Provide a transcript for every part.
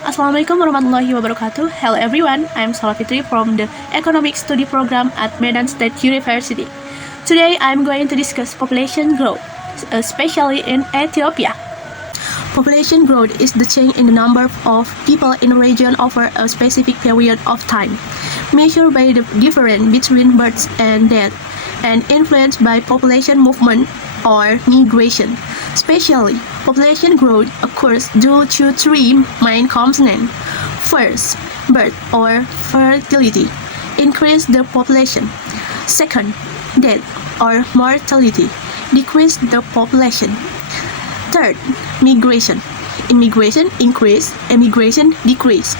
Assalamualaikum warahmatullahi wabarakatuh. Hello everyone, I'm Salah Fitri from the Economic Study Program at Medan State University. Today I'm going to discuss population growth, especially in Ethiopia. Population growth is the change in the number of people in a region over a specific period of time, measured by the difference between births and deaths, and influenced by population movement or migration. Especially, population growth occurs due to three main components. First, birth or fertility, increase the population. Second, death or mortality, decrease the population. Third, migration. Immigration increase, emigration decrease.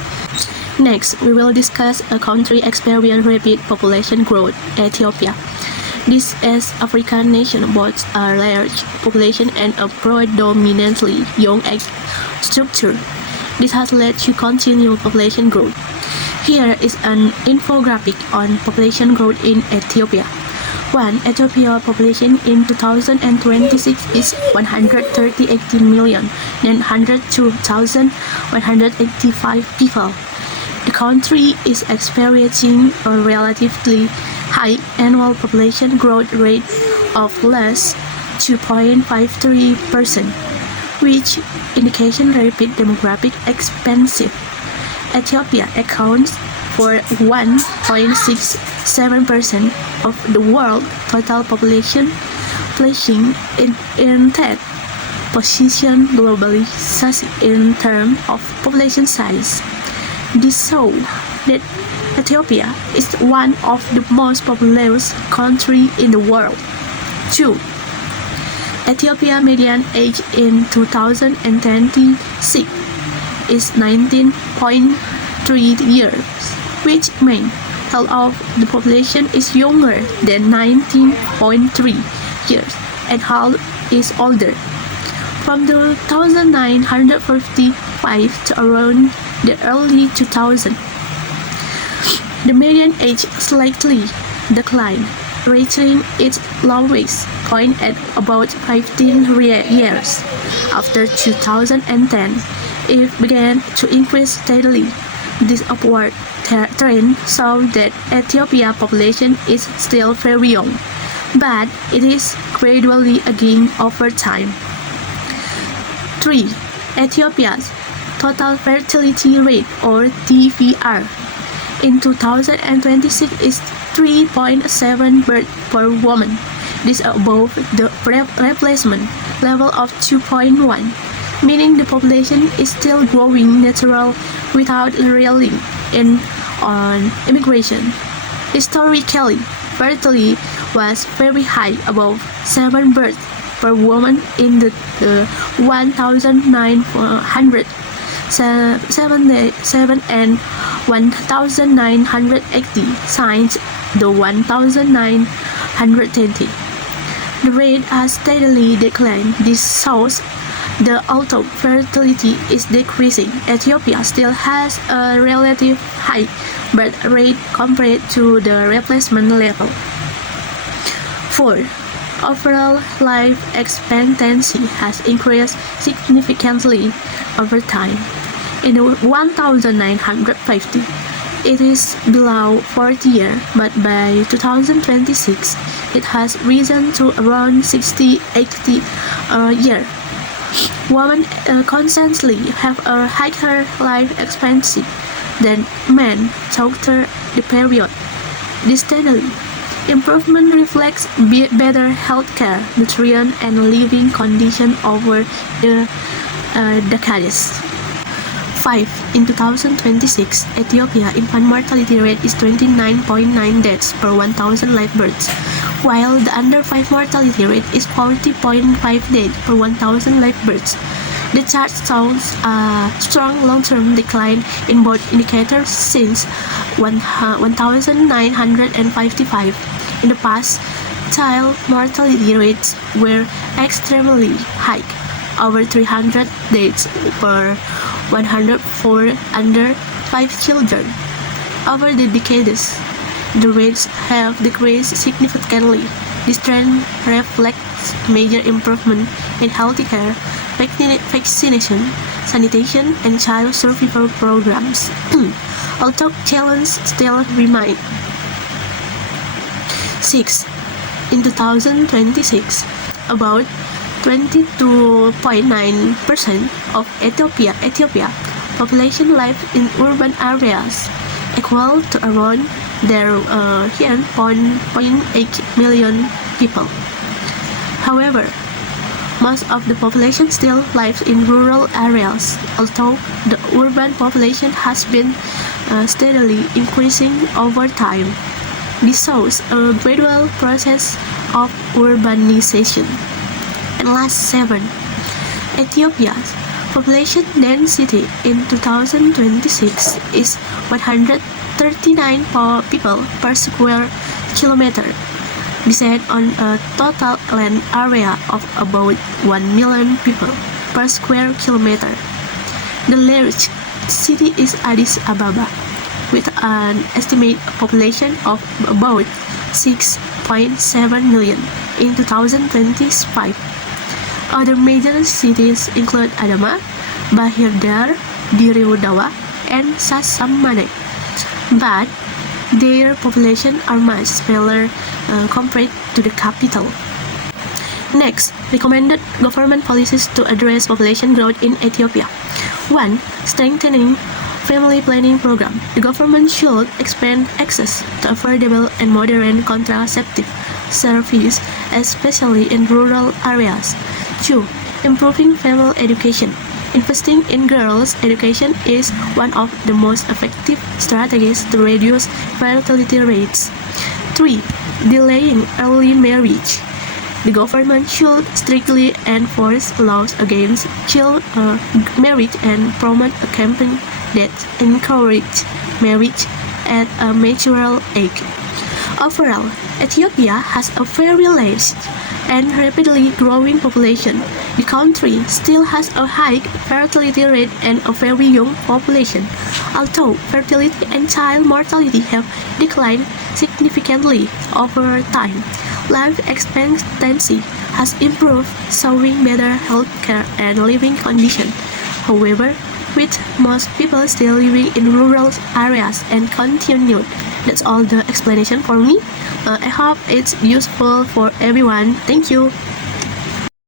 Next, we will discuss a country experiencing rapid population growth, Ethiopia. This is African nation boasts a large population and a predominantly young age structure. This has led to continued population growth. Here is an infographic on population growth in Ethiopia. 1. Ethiopia population in 2026 is 138,902,185 people. The country is experiencing a relatively high annual population growth rate of less 2.53%, which indicates rapid demographic expansion. Ethiopia accounts for 1.67% of the world total population, placing it in third position globally in terms of population size. This shows that Ethiopia is one of the most populous countries in the world. 2. Ethiopia median age in 2026 is 19.3 years, which means half of the population is younger than 19.3 years and half is older. From the 1955 to around the early 2000s, the median age slightly declined, reaching its lowest point at about 15 years. After 2010, it began to increase steadily. This upward trend shows that Ethiopia's population is still very young, but it is gradually aging over time. 3. Ethiopia's total fertility rate or TFR in 2026 is 3.7 births per woman. This is above the replacement level of 2.1, meaning the population is still growing naturally without relying on immigration. Historically, fertility was very high, above 7 births per woman in the 1977 and 1980 since the 1920. The rate has steadily declined. This shows that although fertility is decreasing, Ethiopia still has a relative high birth rate compared to the replacement level. 4. Overall life expectancy has increased significantly over time. In 1950, it is below 40 years, but by 2026, it has risen to around 60-80 years. Women constantly have a higher life expectancy than men throughout the period. This steadily improvement reflects better healthcare, nutrition, and living conditions over the decades. 5. In 2026, Ethiopia infant mortality rate is 29.9 deaths per 1,000 live births, while the under 5 mortality rate is 40.5 deaths per 1,000 live births. The chart shows a strong long-term decline in both indicators since 1955. In the past, child mortality rates were extremely high, over 300 deaths per 104 under 5 children. Over the decades, the rates have decreased significantly. This trend reflects major improvement in healthcare, vaccination, sanitation, and child survival programs, although challenges still remain. 6. In 2026, about 22.9% of Ethiopia population live in urban areas, equal to around 1.8 million people. However, most of the population still lives in rural areas, although the urban population has been steadily increasing over time. This shows a gradual process of urbanization. And last 7. Ethiopia's population density in 2026 is 139 people per square kilometer, based on a total land area of about 1 million people per square kilometer. The largest city is Addis Ababa, with an estimated population of about 6.7 million in 2025. Other major cities include Adama, Bahir Dar, Diriudawa, and Sasamane, but their population are much smaller compared to the capital. Next, recommended government policies to address population growth in Ethiopia. 1. Strengthening family planning program. The government should expand access to affordable and modern contraceptive services, especially in rural areas. 2. Improving female education. Investing in girls' education is one of the most effective strategies to reduce fertility rates. 3. Delaying early marriage. The government should strictly enforce laws against child marriage and promote a campaign that encourages marriage at a mature age. Overall, Ethiopia has a very large and rapidly growing population. The country still has a high fertility rate and a very young population. Although fertility and child mortality have declined significantly over time, life expectancy has improved, showing better healthcare and living conditions. However, with most people still living in rural areas and continued. That's all the explanation for me. I hope it's useful for everyone. Thank you.